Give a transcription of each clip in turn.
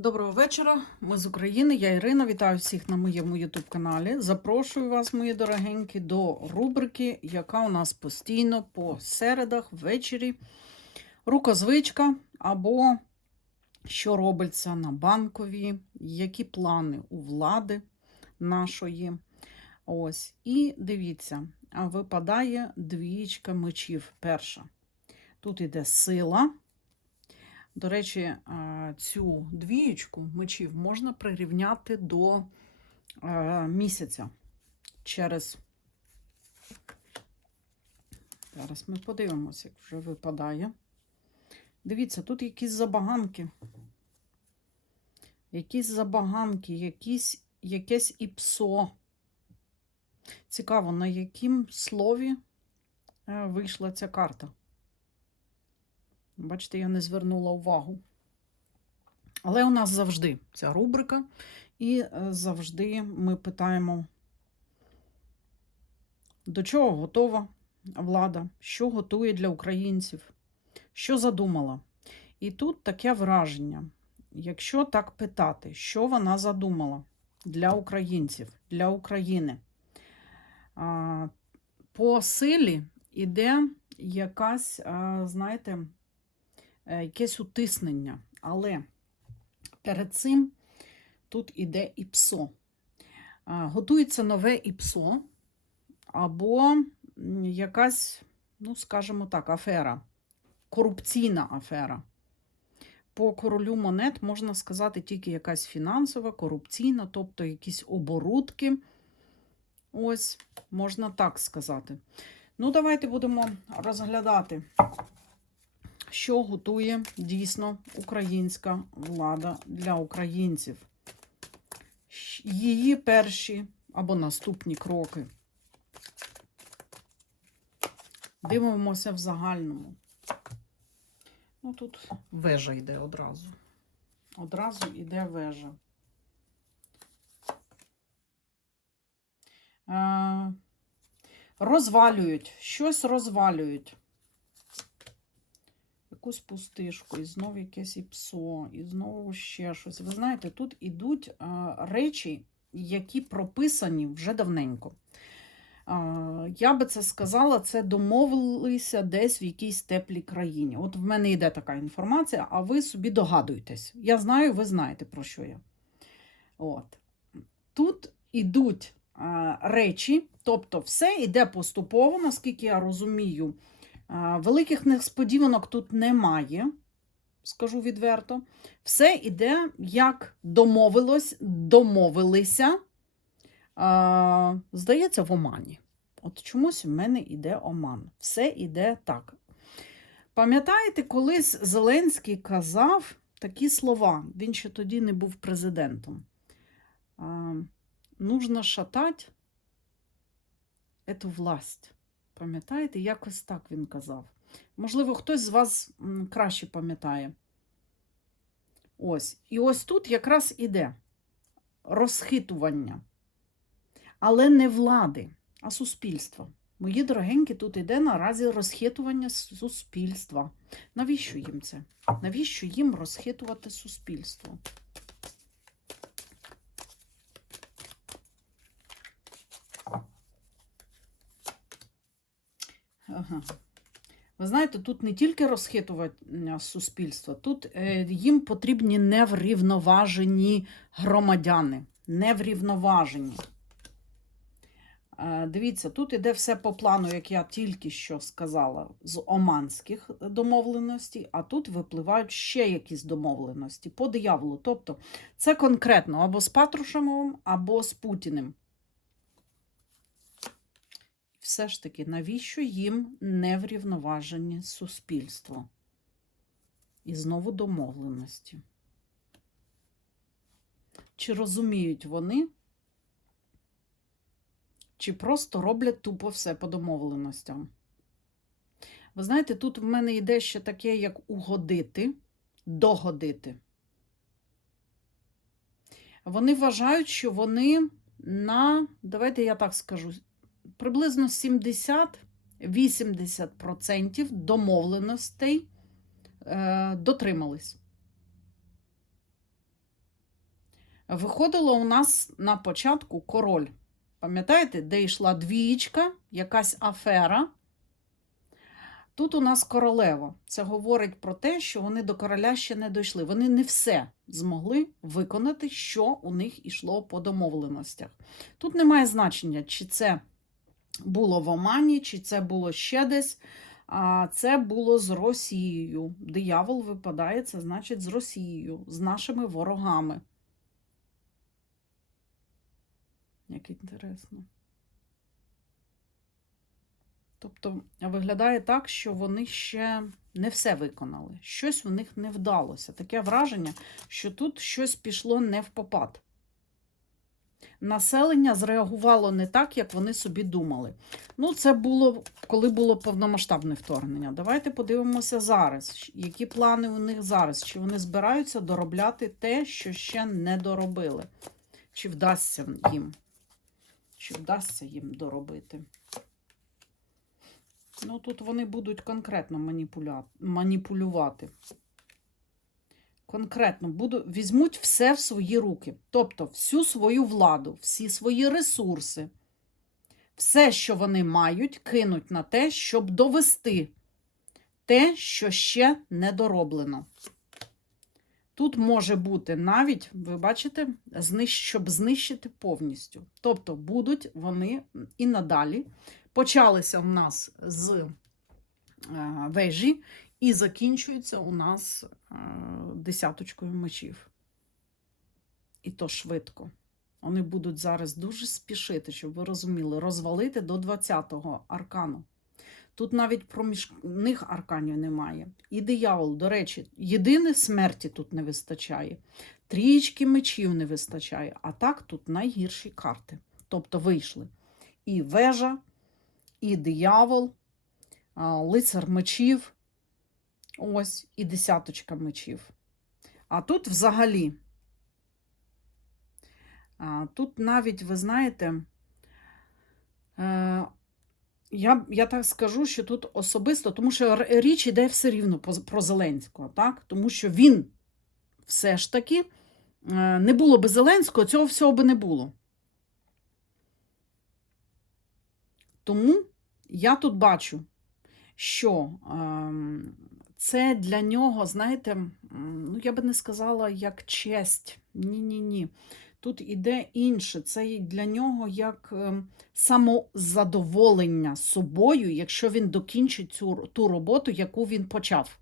Доброго вечора. Ми з України. Я Ірина. Вітаю всіх на моєму YouTube каналі. Запрошую вас, мої дорогенькі, до рубрики, яка у нас постійно по середах, ввечері. Рукозвичка або що робиться на банковій, які плани у влади нашої. Ось. І дивіться, випадає двічка мечів. Перша. Тут іде сила. До речі, цю двієчку мечів можна прирівняти до місяця через. Зараз ми подивимося, як вже випадає. Дивіться, тут якісь забаганки. Якісь забаганки, якісь, якесь іпсо. Цікаво, на яким слові е, вийшла ця карта. Бачите, я не звернула увагу. Але у нас завжди ця рубрика, і е, завжди ми питаємо, до чого готова влада, що готує для українців, що задумала. І тут таке враження, якщо так питати, що вона задумала для українців, для України. По силі іде якась, знаєте, якесь утиснення. Але перед цим тут іде іпсо. Готується нове іпсо або якась, ну, скажімо так, афера, корупційна афера. По королю монет можна сказати тільки якась фінансова, корупційна, тобто якісь оборудки. Ось, можна так сказати. Ну, давайте будемо розглядати що готує дійсно українська влада для українців. Її перші або наступні кроки. Дивимося в загальному. Ну, тут вежа йде одразу. Одразу йде вежа. Е, розвалюють, щось розвалюють якусь пустишку, і знову якесь іпсо, і знову ще щось. Ви знаєте, тут ідуть речі, які прописані вже давненько. Я би це сказала, це домовилися десь в якійсь теплій країні. От в мене йде така інформація, а ви собі догадуєтесь. Я знаю, ви знаєте, про що я. От. Тут ідуть речі, тобто все йде поступово, наскільки я розумію. Великих несподіванок тут немає, скажу відверто. Все йде, як домовилось, домовилися, здається, в Омані. От чомусь в мене йде Оман. Все йде так. Пам'ятаєте, колись Зеленський казав такі слова, він ще тоді не був президентом. Нужно шатать эту власть. Пам'ятаєте, якось так він казав. Можливо, хтось з вас краще пам'ятає. Ось. І ось тут якраз іде розхитування. Але не влади, а суспільства. Мої дорогенькі, тут іде наразі розхитування суспільства. Навіщо їм це? Навіщо їм розхитувати суспільство? Ага. Ви знаєте, тут не тільки розхитування суспільства, тут е, їм потрібні неврівноважені громадяни. Неврівноважені. Е, дивіться, тут іде все по плану, як я тільки що сказала, з оманських домовленостей, а тут випливають ще якісь домовленості по дияволу. Тобто це конкретно або з Патрушевим, або з Путіним все ж таки, навіщо їм неврівноважені суспільство? І знову домовленості. Чи розуміють вони, чи просто роблять тупо все по домовленостям? Ви знаєте, тут в мене йде ще таке, як угодити, догодити. Вони вважають, що вони на, давайте я так скажу, приблизно 70-80% домовленостей е, дотримались. Виходило у нас на початку король. Пам'ятаєте, де йшла двієчка, якась афера. Тут у нас королева. Це говорить про те, що вони до короля ще не дійшли. Вони не все змогли виконати, що у них ішло по домовленостях. Тут немає значення, чи це було в Омані, чи це було ще десь. А це було з Росією. Диявол випадає, це значить з Росією, з нашими ворогами. Як інтересно. Тобто виглядає так, що вони ще не все виконали. Щось у них не вдалося. Таке враження, що тут щось пішло не в попад. Населення зреагувало не так, як вони собі думали. Ну, це було, коли було повномасштабне вторгнення. Давайте подивимося зараз, які плани у них зараз. Чи вони збираються доробляти те, що ще не доробили? Чи вдасться їм? Чи вдасться їм доробити? Ну, тут вони будуть конкретно маніпуля... маніпулювати. Конкретно буду... візьмуть все в свої руки. Тобто всю свою владу, всі свої ресурси, все, що вони мають, кинуть на те, щоб довести те, що ще не дороблено. Тут може бути навіть, ви бачите, щоб знищити повністю. Тобто будуть вони і надалі. Почалися в нас з е, вежі і закінчуються у нас е, десяточкою мечів. І то швидко. Вони будуть зараз дуже спішити, щоб ви розуміли, розвалити до 20-го аркану. Тут навіть проміжних арканів немає. І диявол, до речі, єдине смерті тут не вистачає. Трієчки мечів не вистачає. А так тут найгірші карти. Тобто вийшли і вежа, і диявол, лицар мечів, ось, і десяточка мечів. А тут взагалі, тут навіть, ви знаєте, е, я я так скажу, що тут особисто, тому що річ іде все рівно про Зеленського, так? тому що він все ж таки е, не було би Зеленського, цього всього би не було. Тому я тут бачу, що е, це для нього, знаєте, ну я би не сказала як честь. Ні-ні ні. Тут іде інше. Це для нього як е, самозадоволення собою, якщо він докінчить цю ту роботу, яку він почав.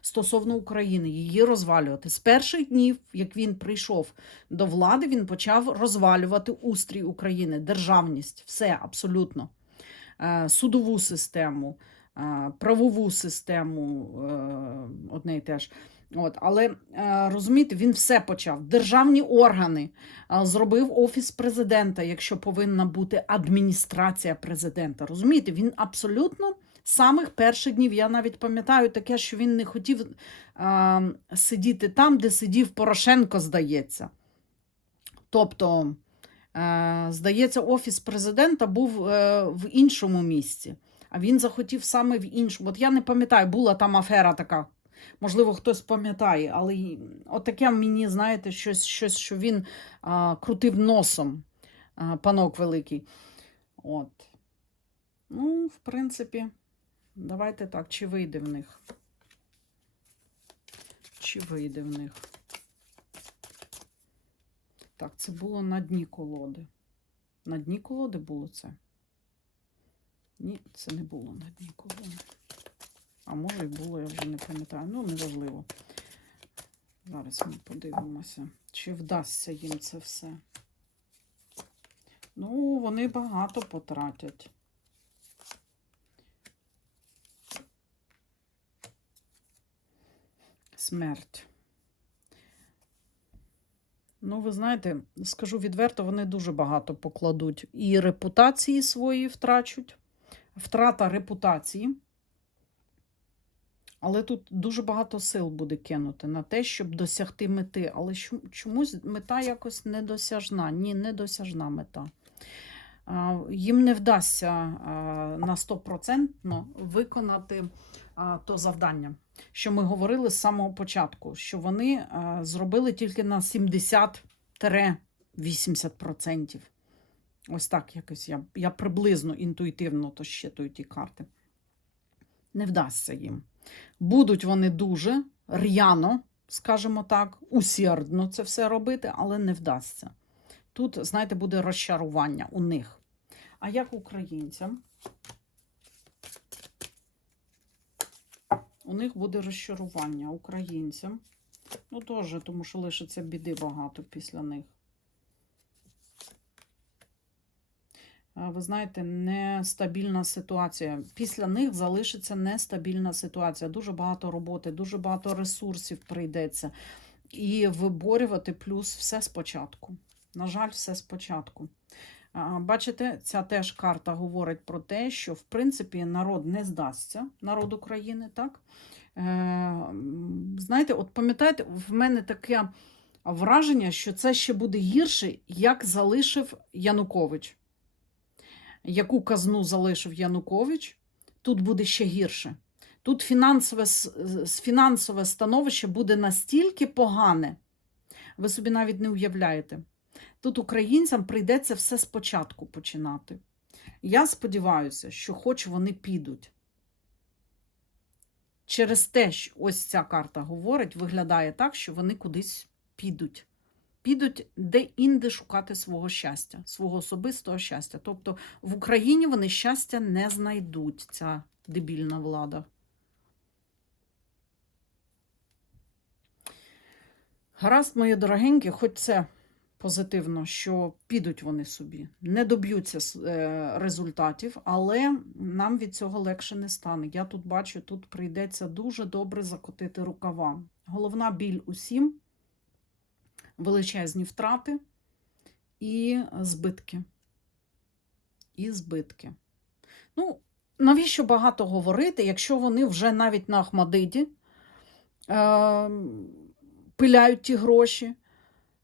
Стосовно України, її розвалювати. З перших днів, як він прийшов до влади, він почав розвалювати устрій України, державність, все абсолютно. Е, судову систему, правову систему е, одне і те ж. От, Але розумієте, він все почав. Державні органи зробив офіс президента, якщо повинна бути адміністрація президента. Розумієте, він абсолютно з самих перших днів. Я навіть пам'ятаю таке, що він не хотів а, сидіти там, де сидів Порошенко, здається. Тобто. Е, здається, офіс президента був е, в іншому місці, а він захотів саме в іншому. От я не пам'ятаю, була там афера така. Можливо, хтось пам'ятає, але от таке мені, знаєте, щось, щось що він а, крутив носом, а, панок великий. От. Ну, в принципі, давайте так, чи вийде в них? Чи вийде в них? Так, це було на дні колоди. На дні колоди було це? Ні, це не було на дні колоди. А може і було, я вже не пам'ятаю. Ну, неважливо. Зараз ми подивимося, чи вдасться їм це все. Ну, вони багато потратять. Смерть. Ну, ви знаєте, скажу відверто, вони дуже багато покладуть. І репутації свої втрачуть, втрата репутації. Але тут дуже багато сил буде кинути на те, щоб досягти мети. Але чомусь мета якось недосяжна. Ні, недосяжна мета. Їм не вдасться на 100% виконати то завдання, що ми говорили з самого початку, що вони зробили тільки на 70 80%. Ось так якось я, я приблизно інтуїтивно то щитую ті карти. Не вдасться їм. Будуть вони дуже р'яно, скажімо так, усердно це все робити, але не вдасться. Тут, знаєте, буде розчарування у них. А як українцям? У них буде розчарування українцям. Ну, теж, тому що лишиться біди багато після них. Ви знаєте, нестабільна ситуація. Після них залишиться нестабільна ситуація. Дуже багато роботи, дуже багато ресурсів прийдеться. І виборювати плюс все спочатку. На жаль, все спочатку. Бачите, ця теж карта говорить про те, що в принципі народ не здасться, народ України, так? Е, знаєте, от пам'ятаєте, в мене таке враження, що це ще буде гірше, як залишив Янукович. Яку казну залишив Янукович, тут буде ще гірше. Тут фінансове, фінансове становище буде настільки погане, ви собі навіть не уявляєте. Тут українцям прийдеться все спочатку починати. Я сподіваюся, що хоч вони підуть. Через те, що ось ця карта говорить, виглядає так, що вони кудись підуть. Підуть де-інде шукати свого щастя, свого особистого щастя. Тобто в Україні вони щастя не знайдуть, ця дебільна влада. Гаразд, мої дорогенькі, хоч це позитивно, що підуть вони собі, не доб'ються е, результатів, але нам від цього легше не стане. Я тут бачу, тут прийдеться дуже добре закотити рукава. Головна біль усім, величезні втрати і збитки. І збитки. Ну, навіщо багато говорити, якщо вони вже навіть на Ахмадиді е, пиляють ті гроші.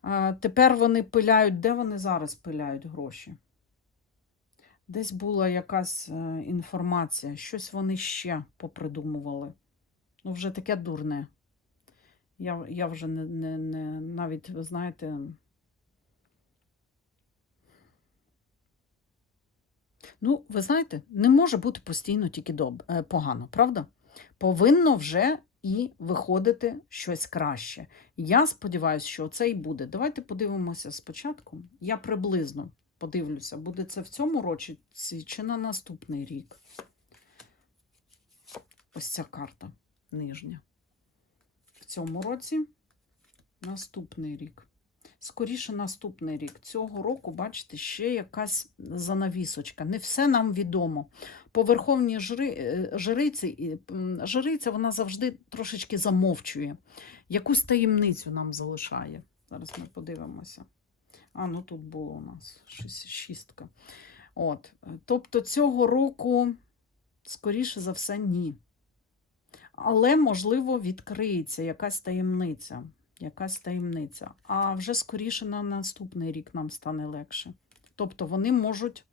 Е, Тепер вони пиляють, де вони зараз пиляють гроші? Десь була якась е, інформація, щось вони ще попридумували. Ну, вже таке дурне. Я, я вже не, не, не навіть, ви знаєте. Ну, ви знаєте, не може бути постійно тільки доб... е, погано, правда? Повинно вже і виходити щось краще. Я сподіваюся, що це і буде. Давайте подивимося спочатку. Я приблизно подивлюся, буде це в цьому році чи на наступний рік. Ось ця карта нижня. В цьому році наступний рік. Скоріше наступний рік. Цього року, бачите, ще якась занавісочка. Не все нам відомо. По верховній жри, е, жриці, жриця вона завжди трошечки замовчує. Якусь таємницю нам залишає. Зараз ми подивимося. А, ну тут було у нас щось- шістка. От. Тобто цього року, скоріше за все, ні. Але, можливо, відкриється якась таємниця. Якась таємниця. А вже скоріше на наступний рік нам стане легше. Тобто вони можуть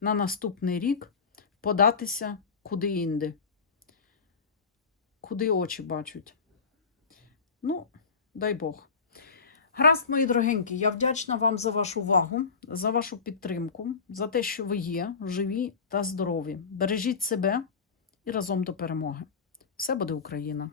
на наступний рік податися куди інде. Куди очі бачать. Ну, дай Бог. Гаразд, мої дорогенькі, я вдячна вам за вашу увагу, за вашу підтримку, за те, що ви є живі та здорові. Бережіть себе і разом до перемоги. Все буде Україна!